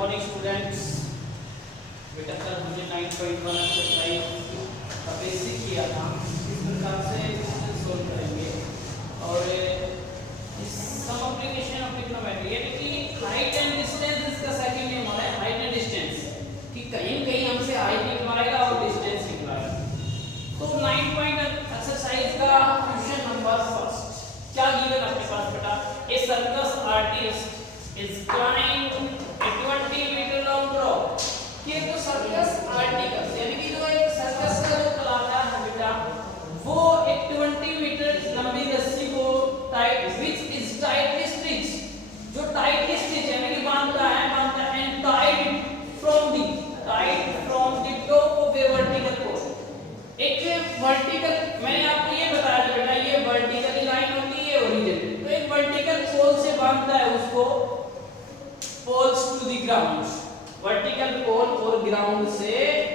Morning students. बेटा कल हमने 9.1 एक्सरसाइज का बेसिक किया था, इस प्रकार से इसे सोल्व करेंगे। और इस सम एप्लीकेशन ऑफ ट्रिग्नोमेट्री यानी कि हाइट एंड डिस्टेंस इसका सेकंड नेम है, हाइट एंड डिस्टेंस, कि कहीं कहीं हमसे हाइट निकलवाएगा और डिस्टेंस निकलवाएगा। तो 9 पॉइंट एक्सरसाइज का क्वेश्चन नंबर फर्स्ट क्या गिवन आपके पास बेटा, a circus artist is climbed a 20 meter long rope। कि तो सर्कस आर्टिस्ट यानी कि जो एक सर्कस का जो कलाकार है बेटा, वो एक 20 मीटर लंबी रस्सी को tight which is tightly stitch, जो टाइटली स्टिच यानी कि बांधता है and tied from the top of a vertical pole. एक वर्टिकल, मैंने आपको ये बताया था बेटा, ये वर्टिकल लाइन होती है ओरिजिन, तो एक वर्टिकल पोल से बांधता है उसको, poles to the ground, vertical pole और ग्राउंड से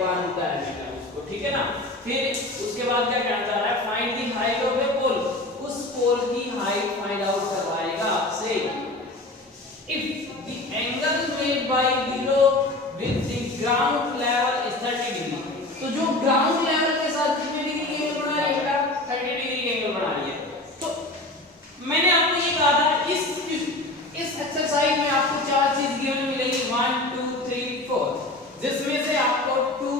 बांधता है बेटा उसको, ठीक है ना। फिर उसके बाद क्या कहना चाह रहा है, find the height of a पोल, उस पोल की हाइट फाइंड आउट करवाएगा आपसे। If the angle made by the rope with the ground level is 30 degree, तो जो ग्राउंड लेवल के साथ कितने डिग्री की एंगल बना रही है बेटा, 30 डिग्री की एंगल बना रही है। तो मैंने आपको ये कहा था इस एक्सरसाइज में आपको चार चीज गिवन मिलेगी, 1 2 3 4, जिसमें से आपको 2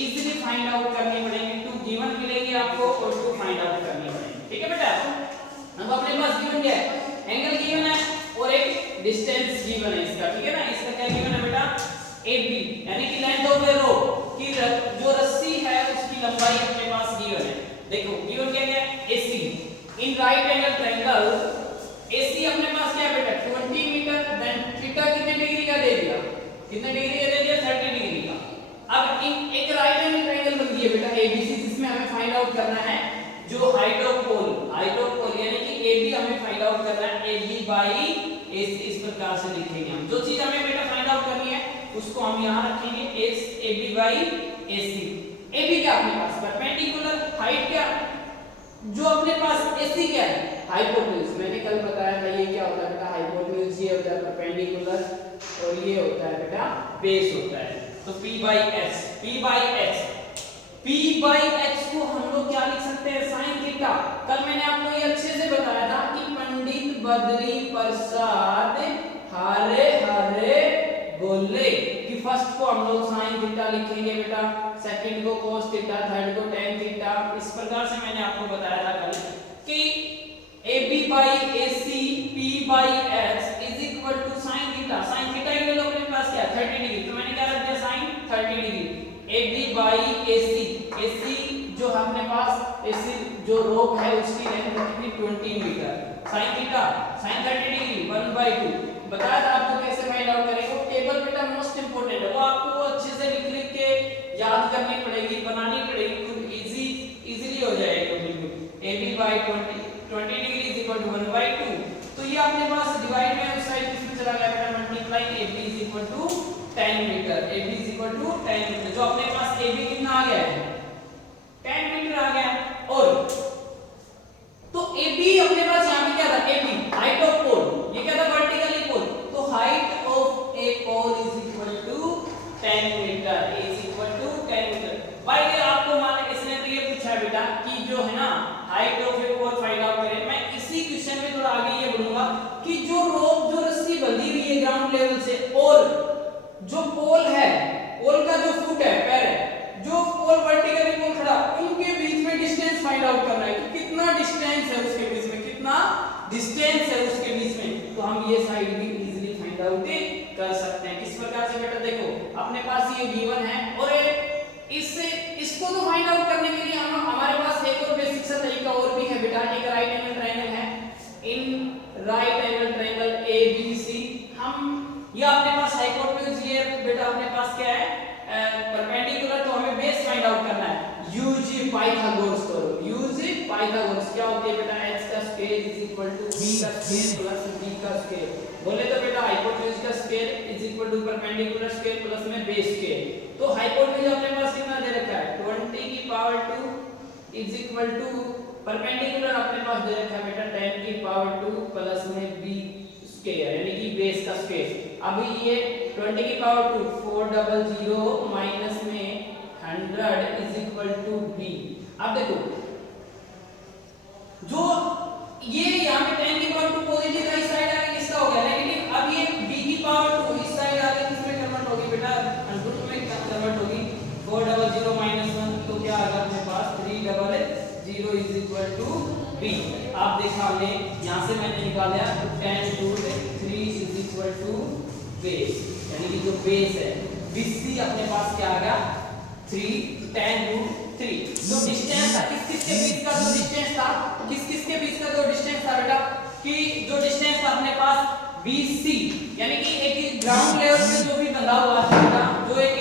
इजीली फाइंड आउट करनी पड़ेंगी, 2 गिवन मिलेंगे आपको और 2 फाइंड आउट करनी पड़ेंगी, ठीक है बेटा। अब अपने पास गिवन क्या है, एंगल गिवन है और एक डिस्टेंस गिवन है इसका, ठीक है ना। इसका क्या गिवन है बेटा, AB यानी कि लेंथ ऑफ ए रोप की जो रस्सी है उसकी लंबाई अपने पास गिवन है। देखो गिवन क्या है, AC in right angle triangle, AC अपने पास क्या है बेटा 20 मीटर, देन थीटा कितने डिग्री का दे दिया, कितने डिग्री का दे दिया 30 डिग्री का। अब एक राइट एंगल ट्रायंगल बन गई है बेटा ABC, जिसमें हमें फाइंड आउट करना है जो हाइट ऑफ पोल यानी कि AB हमें फाइंड आउट करना है, AB बाई AC इस प्रकार से लिखेंगे हम। जो चीज हमें बेटा फाइंड आउट करनी है उसको हम यहां रखेंगे AB बाई AC। AB क्या अपने पास परपेंडिकुलर, हाइट क्या जो अपने पास AC क्या है हाइपोटेन्यूज। मैंने कल बताया था ये क्या होता है बेटा, हाइपोटेन्यूज ये होता है परपेंडिकुलर और ये होता है बेटा बेस होता है। तो P बाई x को हम लोग क्या लिख सकते हैं, sin थीटा। कल मैंने आपको ये अच्छे से बताया था कि पंडित बद्री प्रसाद हरे हरे बोले कि फर्स्ट को हम लोग sin थीटा लिखेंगे बेटा, सेकंड को cos थीटा, थर्ड को tan थीटा। इस प्रकार से मैंने आपको बताया था कल कि AB by AC P by x is equal to sin theta. sin theta की वैल्यू अपने पास क्या है 30 डिग्री, तो मैंने क्या रख दिया sin 30 degree. AB by AC जो अपने पास AC जो रोप है उसकी लेंथ कितनी 20 metre, sin theta sin 30 degree 1/2। बताया था आपको कैसे फाइंड आउट करेंगे, वो टेबल बेटा मोस्ट इंपोर्टेंट है, वो आपको अच्छे से लिख के याद करनी पड़ेगी, बनानी पड़ेगी, खुद इजीली हो जाएगा बिल्कुल। AB by 20 degree is equal to 1/2। तो ये आपके पास डिवाइड में उस साइड किसमें चला गया बेटा, multiply AB is equal to 10 metre, AB is equal to 10 metre. जो अपने पास AB कितना आ गया है 10 मीटर आ गया। और तो AB अपने पास यहां पे क्या था, AB हाइट ऑफ पोल, ये क्या था वर्टिकली पोल, तो height of a pole is equal to 10 metre, is equal to 10 metre. भाई ये आपको मान इसने तो ये पूछा बेटा कि जो है ना height of a pole find out करें। मैं इसी क्वेश्चन में थोड़ा आगे ये बोलूंगा कि जो रोप जो रस्सी बंधी हुई है ग्राउंड लेवल से और जो पोल है, पोल का जो फुट है पैर है, जो पोल वर्टिकली पोल खड़ा, उनके बीच में डिस्टेंस फाइंड आउट करना है कि कितना डिस्टेंस है उसके बीच में, कितना डिस्टेंस है उसके बीच में। तो हम ये साइड भी इजीली फाइंड आउट कर सकते हैं। किस प्रकार से बेटा, देखो अपने पास ये गिवन है और इसको तो फाइंड आउट करने के लिए हम हमारे पास एक और बेसिक सा तरीका और भी है बेटा। एक राइट एंगल ट्रायंगल है, in right angle triangle ABC हम ये अपने पास हाइपोटेन्यूज ये बेटा अपने पास क्या है परपेंडिकुलर, तो हमें बेस फाइंड आउट करना है। यूज पाइथागोरस करो, यूज पाइथागोरस क्या होती है बेटा, h का square is equal to b का स्क्वायर प्लस b का स्क्वायर। बोले तो बेटा हाइपोटेन्यूज का square is equal to perpendicular square plus में बेस स्क्वायर। तो हाइपोटेन्यूज अपने पास कितना दे रखा है 20 की power 2 is equal to perpendicular अपने पास दे रखा है बेटा 10 की पावर 2 प्लस में b स्क्वायर यानी कि बेस का स्क्वायर। अभी ये 20 की पावर 2 400 माइनस में 100 इज इक्वल टू b। अब देखो जो ये यहाँ पे 10 की पावर 2 पॉजिटिव का इस साइड आगे किसका हो गया नेगेटिव। अब ये b की पावर 2 इस साइड आगे किसमें कन्वर्ट होगी बेटा रूट में कन्वर्ट होगी 400 माइनस 1 तो क्या आ गया अपने पास 300 इज इक्वल टू b। आप देखा हमने यहाँ से मैंने निकाला 10 root 3 is equal to base यानी कि जो बेस है bc अपने पास क्या आ गया 3 10 रूट 3। जो डिस्टेंस था किस किस के बीच का जो डिस्टेंस था किस किस के बीच का जो डिस्टेंस था बेटा कि जो डिस्टेंस था अपने पास BC यानी कि एक ग्राउंड लेवल पे जो भी बंधा हुआ था बेटा जो एक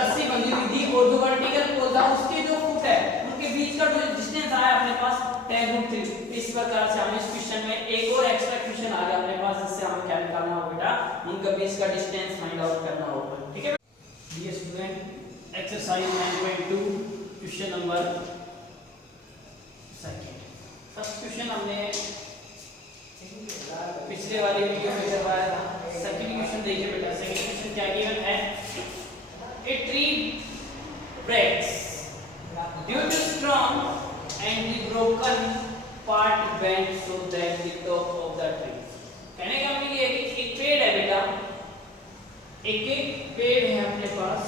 रस्सी बंधी हुई थी और जो वर्टिकल पोल था उसके जो फुट है उनके बीच का जो डिस्टेंस आया अपने पास 10 रूट 3। इस प्रकार से हमें इस क्वेश्चन में एक और एक्स्ट्रा क्वेश्चन आ गया अपने पास जिससे हमें क्या निकालना होगा बेटा उनका बीच का डिस्टेंस फाइंड आउट करना होगा। ठीक है dear student exercise 9.2 question number second. First question हमने पिछले वाली वीडियो में करवाया था। सेकंड क्वेश्चन देखिए बेटा सेकंड क्वेश्चन क्या गिवन है a tree breaks due to storm and the broken part bent so that the top of the tree। कहने का मतलब ये है कि एक पेड़ है बेटा एक पेड़ है अपने पास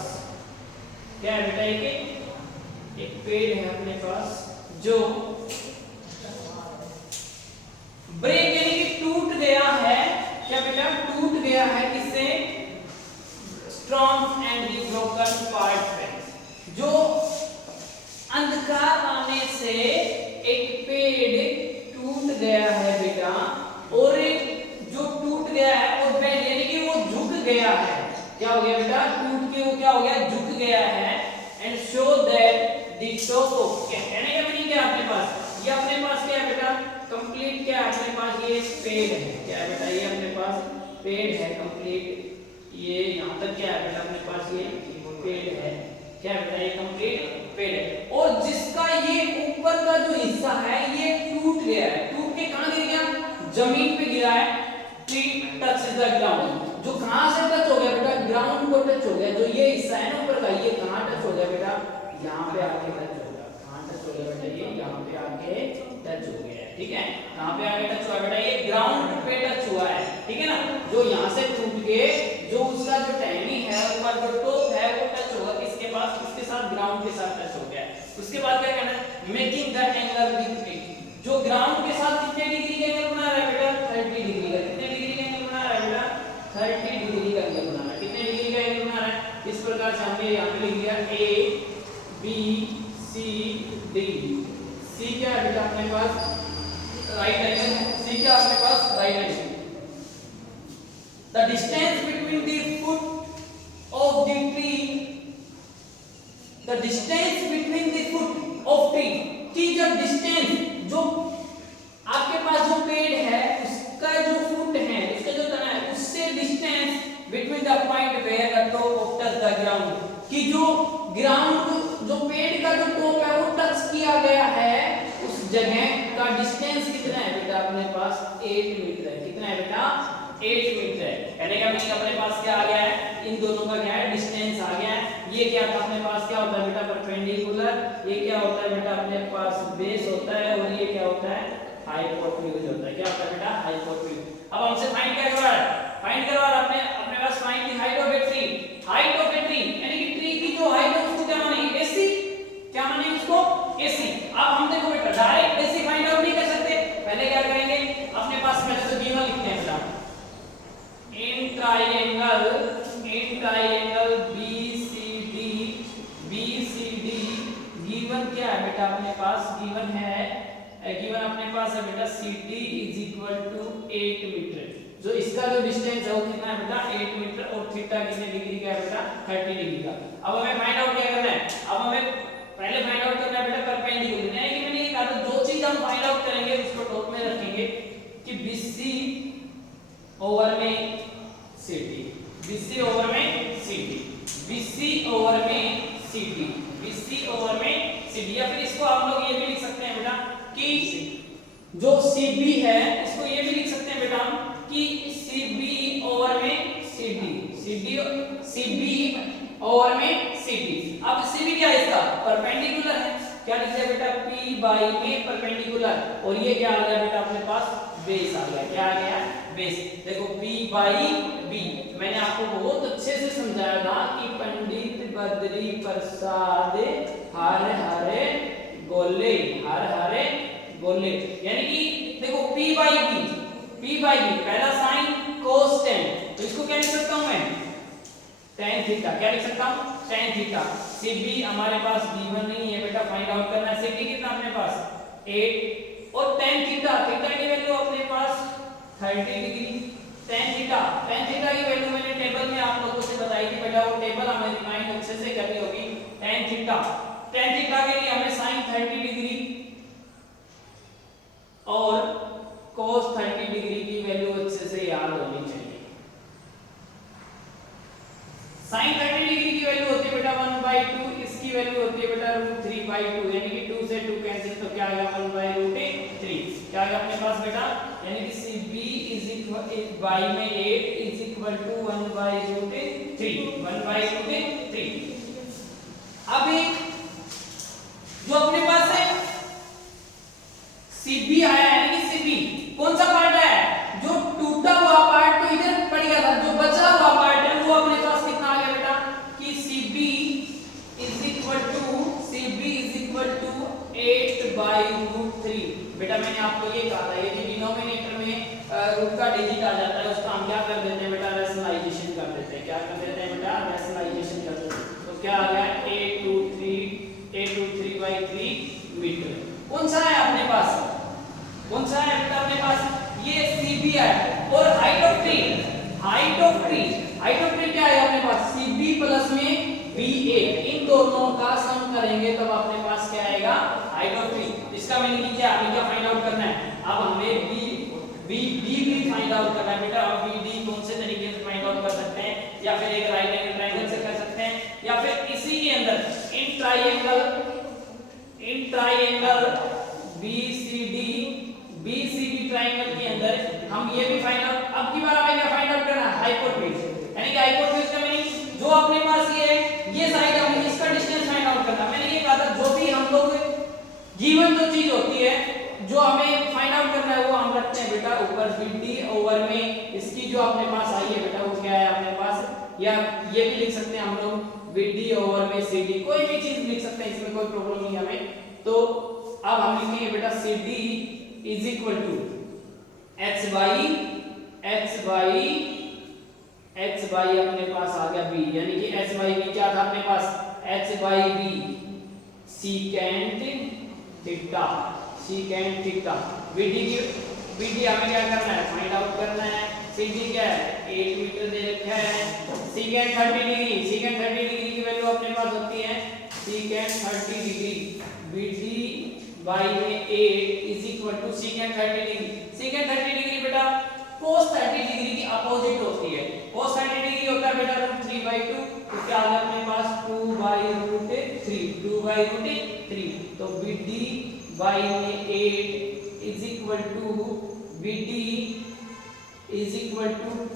क्या है बेटा एक पेड़ है अपने पास जो ब्रेक यानी कि टूट गया है क्या बेटा टूट गया है किससे strong and the broken part पे जो अंधकार आने से एक पेड़ टूट गया है बेटा और जो टूट गया है और बेंड यानी कि वो झुक गया है क्या हो गया बेटा टूट के वो क्या हो गया झुक गया है and show that the top of कहने का मीनिंग क्या अपने पास ये अपने पास क्या है बेटा कंप्लीट क्या है अपने पास ये पेड़ है क्या है बेटा ये अपने पास पेड़ है कंप्लीट ये यहाँ तक क्या है बेटा अपने पास ये पेड़ है क्या है बेटा ये कंप्लीट पेड़ है और जिसका ये ऊपर का जो हिस्सा है ये टूट गया है टूट के कहाँ गिर गया जमीन पे गिरा है ट्री टचेस द ग्राउंड जो कहाँ से टच हो गया बेटा ग्राउंड को टच हो गया जो ये हिस्सा है ना ऊपर का ये कहाँ टच हो गया बेटा यहाँ पे आके टच हो गया कहाँ टच हो गया बेटा ये यहाँ पे आके टच हो गया ठीक है कहाँ पे आके टच हुआ बेटा ये ग्राउंड पे टच हुआ है ठीक है ना जो यहाँ से टूट के जो उसका जो टहनी है ऊपर जो टॉप है वो टच होगा किसके पास उसके साथ ग्राउंड के साथ टच हो गया उसके बाद क्या कहना है making the angle with it जो ग्राउंड के साथ कितने डिग्री का एंगल बना रहा है बेटा 30 डिग्री का कितने डिग्री का एंगल बना रहा है बेटा 30 डिग्री का एंगल बना रहा है कितने डिग्री का एंगल बना रहा है इस प्रकार से हमने यहाँ पे लिख दिया A B C D C क्या है बेटा अपने पास राइट एंगल C क्या अपने पास right angle the distance between the foot of the tree the distance between the foot of tree की जब डिस्टेंस जो आपके पास जो पेड़ है उसका जो फुट है उसका जो तना है उससे distance between the point where the top of touch the ground कि जो ग्राउंड जो पेड़ का जो टॉप है वो टच किया गया है उस जगह का डिस्टेंस कितना है बेटा अपने पास 8 मीटर है कितना है बेटा 8 मीटर है कहने का मीनिंग अपने पास क्या आ गया है इन दोनों का क्या है डिस्टेंस आ गया है ये क्या था अपने पास क्या होता है बेटा परपेंडिकुलर ये क्या होता है बेटा अपने पास बेस होता है और ये क्या होता है हाइपोटेन्यूज होता है क्या होता है बेटा हाइपोटेन्यूज। अब हमसे फाइंड क्या करवा रहा है फाइंड करवा रहा है अपने पास find the height of a tree यानी कि ट्री की जो हाइट है उसको क्या मानेंगे AC क्या मानेंगे उसको AC। अब हम देखो बेटा डायरेक्ट AC फाइंड आउट नहीं कर सकते पहले क्या करेंगे अपने पास पहले तो गिवन लिखते हैं बेटा इन ट्रायंगल BCD गिवन क्या है बेटा अपने पास गिवन अपने पास है बेटा CD is equal to 8 metre जो इसका जो डिस्टेंस है वो कितना है बेटा 8 मीटर और थीटा कितने डिग्री का है बेटा 30 डिग्री का। अब हमें फाइंड आउट क्या करना है अब हमें पहले फाइंड आउट करना है बेटा परपेंडिकुलर यानी कि मैंने ये कहा था जो चीज हम फाइंड आउट करेंगे उसको टॉप में रखेंगे कि BC ओवर में CD BC ओवर में CD BC ओवर में CD BC ओवर में CD या फिर इसको हम लोग ये भी लिख सकते हैं बेटा कि जो CB है इसको ये भी लिख सकते हैं बेटा हम कि CB ओवर में CD CB ओवर में CB। अब CB क्या है इसका परपेंडिकुलर है, क्या लिख दिया बेटा P बाई में परपेंडिकुलर, और ये क्या आ गया बेटा अपने पास बेस आ गया, क्या आ गया बेस। देखो P बाई B मैंने आपको बहुत अच्छे से समझाया था कि पंडित बद्री प्रसाद हर हरे गोले, हर हरे गोले, यानी कि देखो P बाई B पहला साइन cos tan, तो इसको क्या लिख सकता हूं मैं tan थीटा, क्या लिख सकता हूं tan थीटा। CB हमारे पास B1 नहीं है बेटा, फाइंड आउट करना है। CB कितना अपने पास 8 और tan थीटा की वैल्यू अपने पास 30 डिग्री। tan थीटा की वैल्यू मैंने टेबल में आप लोगों से बताई थी बेटा, वो टेबल हमें रिमाइंड अच्छे से करनी होगी। tan थीटा के लिए हमें sin 30 डिग्री और cos 30 डिग्री की वैल्यू अच्छे से याद होनी चाहिए। sin 30 डिग्री की वैल्यू होती है बेटा 1/2, इसकी वैल्यू होती है बेटा √3/2, यानी कि 2 से 2 कैंसिल, तो क्या आ गया 1/√3, क्या आ गया अपने पास बेटा, यानी कि CB बाई में 8 इज इक्वल टू 1/√3। अब जो अपने पास है CB आया, यानी कि CB कौन सा पार्ट है, जो टूटा हुआ पार्ट तो इधर पड़ गया था, जो बचा हुआ पार्ट है वो अपने पास कितना आ गया बेटा कि CB इज इक्वल टू 8/√3। बेटा मैंने आपको ये कहा था, यदि डिनोमिनेटर में रूट का डिजिट आ जाता है उसका हम क्या कर देते हैं बेटा रैशनलाइजेशन कर देते हैं, क्या कर देते हैं बेटा रैशनलाइजेशन कर देते हैं। तो क्या आ गया 8√3/3 मीटर। कौन सा है अपने पास, कौन सा है बेटा अपने पास ये CB है, और हाइट ऑफ ट्री क्या है अपने पास CB प्लस में BA, इन दोनों का सम करेंगे तब अपने पास क्या आएगा हाइट ऑफ ट्री। इसका मीनिंग क्या, हमें क्या फाइंड आउट करना है, अब हमें B फाइंड आउट करना है बेटा। अब BD कौन से तरीके से फाइंड आउट कर सकते हैं, या फिर एक राइट एंगल ट्रायंगल से कर सकते हैं, या फिर इसी के अंदर इन ट्रायंगल BCD ट्रायंगल के अंदर हम ये भी फाइंड आउट, अब की बार हमें क्या फाइंड आउट करना है हाइपोटेन्यूज, यानी कि हाइपोटेन्यूज का मीनिंग जो अपने पास ये है, ये साइड हमें इसका डिस्टेंस फाइंड आउट करना। मैंने ये कहा था जो भी हम लोग गिवन जो चीज होती है जो हमें फाइंड आउट करना है वो हम रखते हैं बेटा ऊपर BD ओवर में, इसकी जो अपने पास आई है बेटा वो क्या है अपने पास, या ये भी लिख सकते हैं हम लोग BD ओवर में CD, कोई भी चीज लिख सकते हैं, इसमें कोई प्रॉब्लम नहीं है हमें। तो अब हम लिखेंगे बेटा CD is equal to h by अपने पास आ गया B, यानी कि h बाई B क्या था अपने पास h by B secant theta. BD हमें क्या करना है फाइंड आउट करना है। CD क्या है 8 मीटर दे रखा है। सीकेंट 30 डिग्री की वैल्यू अपने पास होती है सीकेंट 30 डिग्री BD बाई में 8 is equal to secant 30 degree बेटा cos 30 डिग्री की अपोजिट होती है। cos 30 डिग्री होता है बेटा √3/2, तो क्या आ गया अपने पास 2/√3। तो BD बाई में 8 इज इक्वल टू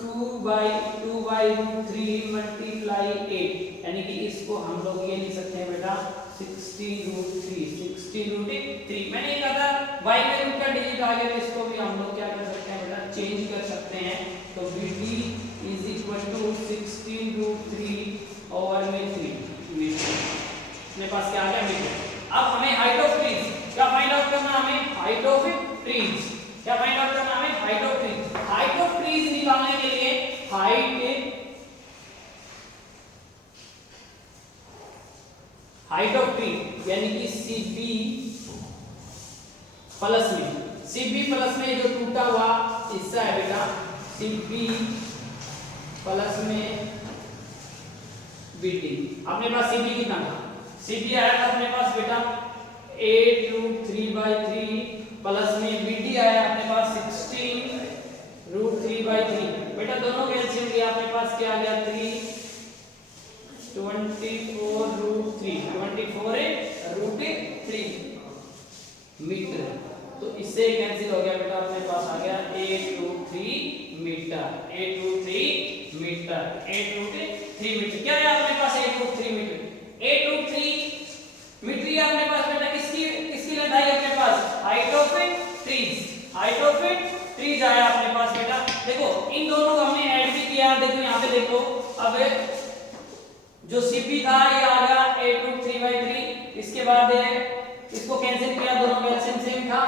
2/√3 मल्टीप्लाई 8, यानी कि इसको हम लोग ये लिख सकते हैं बेटा 60√3। मैंने ये कहा था y में रूट का डिजिट आ गया तो इसको भी हम लोग क्या कर सकते हैं बेटा चेंज कर सकते हैं। तो BD is equal to 60√3 over में 3 मीटर, मेरे पास क्या आ गया मीटर। अब हमें हाइट ऑफ ट्रीज क्या फाइंड आउट करना, हमें हाइट ऑफ ट्रीज क्या फाइंड आउट करना, हमें हाइट ऑफ ट्रीज निकालने के लिए हाइट ऑफ ट्री यानी कि CB प्लस में जो टूटा हुआ हिस्सा है बेटा CB प्लस में BD। अपने पास CB कितना था, CB आया था अपने पास बेटा 8√3/3 प्लस में BD आया अपने पास 16√3/3। बेटा दोनों कैल्शियम लिया अपने पास क्या आ गया 24√3 मीटर। तो इससे कैंसिल हो गया बेटा अपने पास आ गया 823 मीटर। Metre, 8√3 metre. क्या है अपने पास 8√3 मीटर, 8√3 मीटर ये अपने पास बेटा किसकी किसकी लंबाई है अपने पास, height of trees, height of trees आया अपने पास बेटा। देखो इन दोनों को हमने ऐड भी किया, देखो यहाँ पे देखो, अब जो CP था ये आ गया 8√3/3, इसके बाद इसको कैंसिल किया, दोनों का एलसीएम सेम था